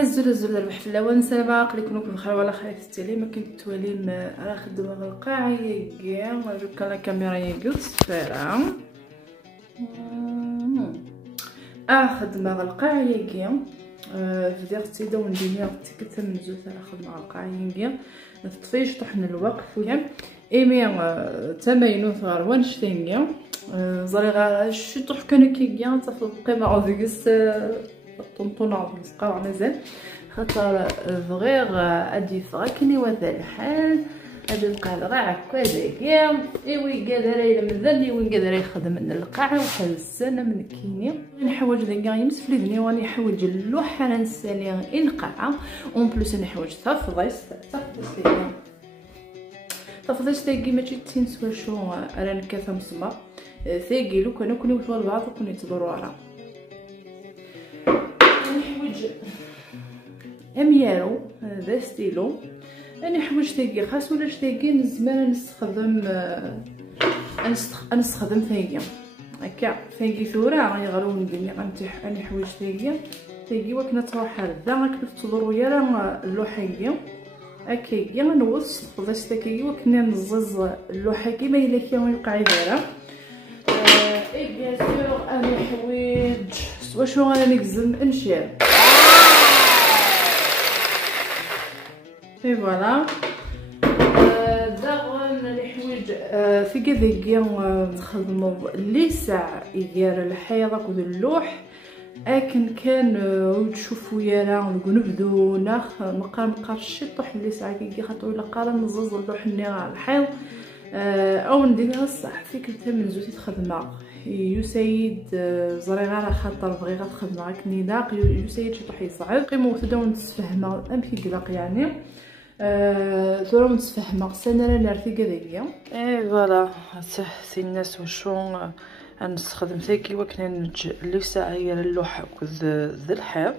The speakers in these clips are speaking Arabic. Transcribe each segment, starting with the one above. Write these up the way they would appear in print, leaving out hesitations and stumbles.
الزول ربح في الاول نسلم عقلكم بخير ولا خير تستلي ما كنت توالين راه خدمه القاعه كاع نوريك لا كاميرا يا جوست فيرا خدمه القاعه كاع فدير تيدا وندير تيكت من زوج راه خدمه القاعه كاع تطفيش طحن الوقف ويا ايمي تماينو ثار وانشتين كاع زريغا شي طح كان كي كاع تفضل قيمه اوديكس طنطونة مسقاو مازال خاطر فغير ادي فراكني وذا الحال هذا القاع راه هكا كاع ايوي قادر من ذني وين قادر يخدم من القاع وحال السنه من كيني نحوج ذا يمسفلي ذني واني حوج اللوحه نسالي القاعه اون بلوس نحوج تفضيس تفضيس تاكي ماشي تنسوا شو راه نكاثه مصبر ثاقي لو كانوا كوني وثوا البعض وكوني تدوروا راه نحوج اميارو هذا ستيلو انا نحوج تاقي خاص ولا تاقي نزمان نستخدم ثاقي هكا ثاقي ثوره راني غير ندير غنتيح انا نحوج ثاقي وكنا تروح هذا راك تضروا يا راه اللوحه كي هكايا نوص خداش تاكي وكنا نزز اللوحه كيما الا كان يوقع دايره اي بيان سور انا حوايج واش راني نكزم نشير اي فوالا داغون الحوايج في كذاكيا نخدمو اللي ساعه يدير الحيض ود اللوح لكن كان تشوفوا يا راه نبدو ناخ مقار الشطح اللي ساعه كي خاطر الا قارن نزز اللوح نيغا الحيض او نديرها الصح فكرتها من زوتي تخدمها يسيد زريغه راه خاطر بغيغا تخدمها كني داق يسيد شطح يصعب قيمو تبداو نتفاهموا امشي دلاق يعني ثورة نتفاهموا سنه نرثي كذايا اي فوالا سي الناس وشو نستخدم ثاكي وكنا نج اللي ساعه هي اللوحه ذا الحاب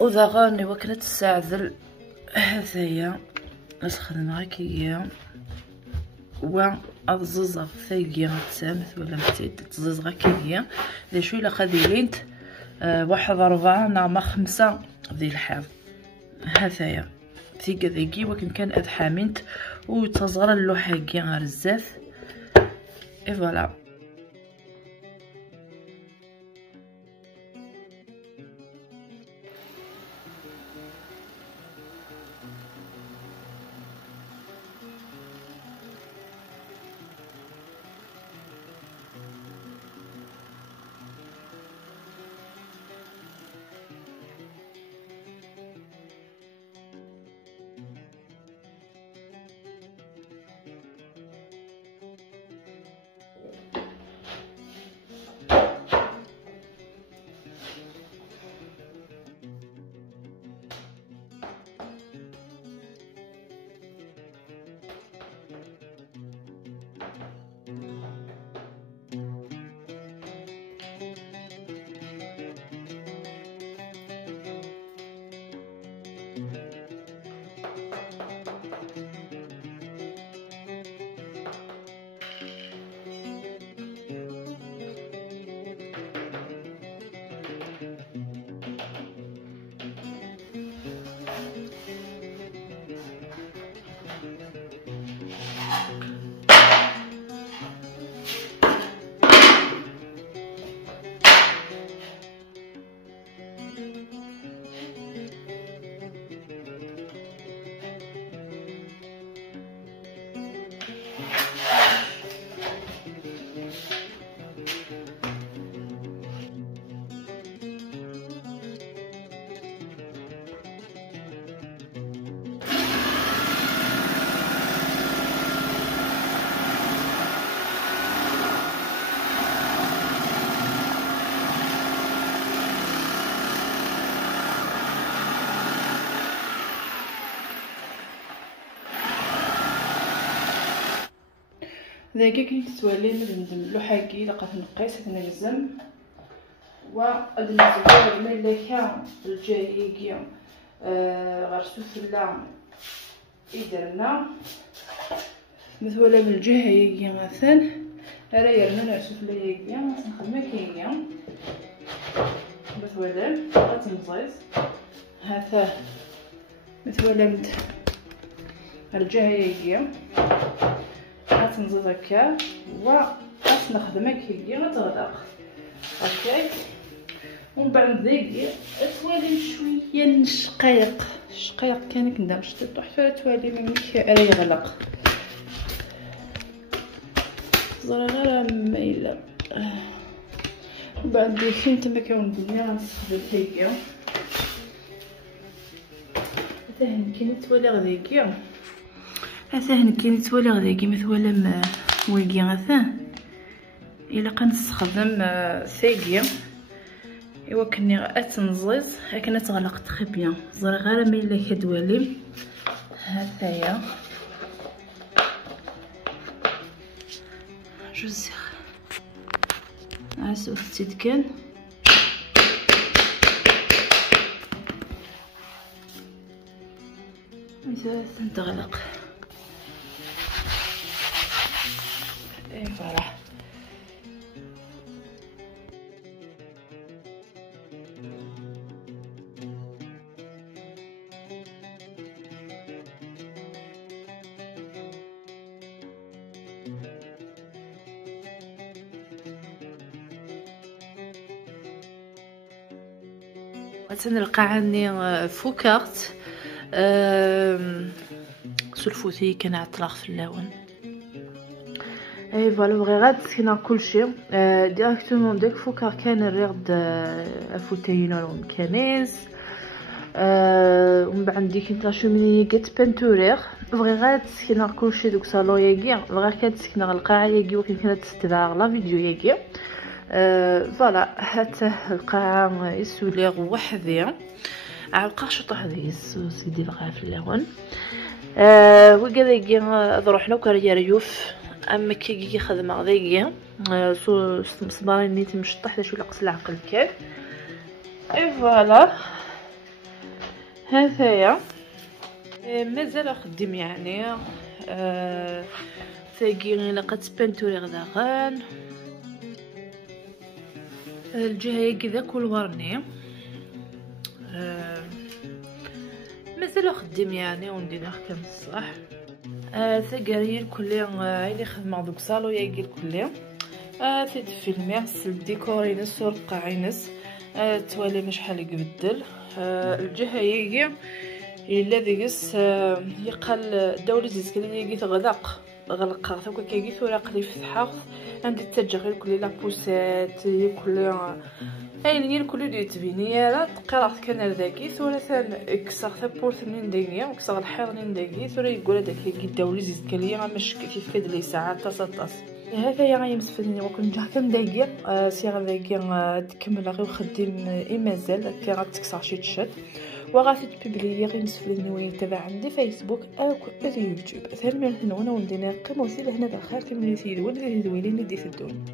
وذا غاني وكنا تساعد هذايا نستخدم هكايا و اززغ ثاقي تسامث ولا متيت تززغ هكايا ذا شويه لا خديلينت 1 4 نعم 5 ذي الحاب هذايا ثيقا ذاكي وكن كان ادحامنت وتصغر اللوحه كي غير الزاف اي فوالا ذاكي كي تتولي من اللوحه كي لقات نقيس هنا لازم وغادي نزيدو هنا الا كان الجاي كي غير سفلا درنا مثلا من الجهه هي مثلا راه يرنا نعسو في الياقيه نخدمها كيا مثلا غتنزيز هذا مثلا الجهه هي غتنزيز هكا وغنخدم هكا غتغلق هكاك. ومن بعد دقيق توالي شويه الشقايق كان كندير شتي تحفه توالي ملي يغلق زراره مايله. ومن بعد فين تما كندير غنستخدم هكا حتى هنا كاين توالي غداكيا حتى هنا كاين توالي غداكيا مثلا ويكي غثا الا كنستخدم ثاقيه ايوا كني غاتنزيز هكا تغلق تري بيان زرغاره ما الا كدوالي هكايا جوزيغ عسو تيدكن مثلا تغلق اي فوالا. تنلقى عندي فوكارت سلفوتي كنعطلق في اللون. اي فوالا بغي غتسكنا كلشي ديريكتومون ديك فوكار كان الريغد الفوتينو والمكانيز ومن بعد ديك انت شوميني قت بنتورير بغي غتسكنا كلشي دوك صالون ياكي بغي كتسكنا القاعه ياكي وكاين كنا تستبع لا فيديو ياكي فوالا حتى القاعه يسولير وحدي عبقى شطح هذه سيدي بغا في اللون وكذا نروحنا وكريا ريوف اما كي خدمه غدايا سو صبارين نيت مشطح شويه لقص العقل كيف اي فوالا. هذايا مازال خدم يعني ثاقي لقات بنتوري غداغان الجهه كذا كل ورني مازال خدم يعني وندير كم الصح ثقاري الكلي اللي خدمه دوك صالو ياكي الكلي تدفي الميرس الديكور ينس ورقع ينس توالي مش شحال يبدل الجهه ياكي الا ديكس يقال دولة زيكلي ياكي تغلق غلقها ثوك كيجي ثوراق لي فتحه عندي التجغير كل لا بوسات كل اي كل دي تبيني راه قرات كان ذاكي ثلاثا كسر ثبورت من دنيا وكسر الحيض من داكي ثورا يقول هذاك يداولي زيد كليا مش كيف كد لي ساعات تصطاس هذا يا غي مسفدني وكنت جا كنداكي سي غاداكي تكمل غير خديم اي مازال كي غتكسر شي تشد وغادي تبيبلي غير مسفلني ويتابع عندي فيسبوك او اليوتيوب ثاني من هنا وندير قيمه وسيله هنا داخل كملي سيد ولدي دويلي ندي في الدون.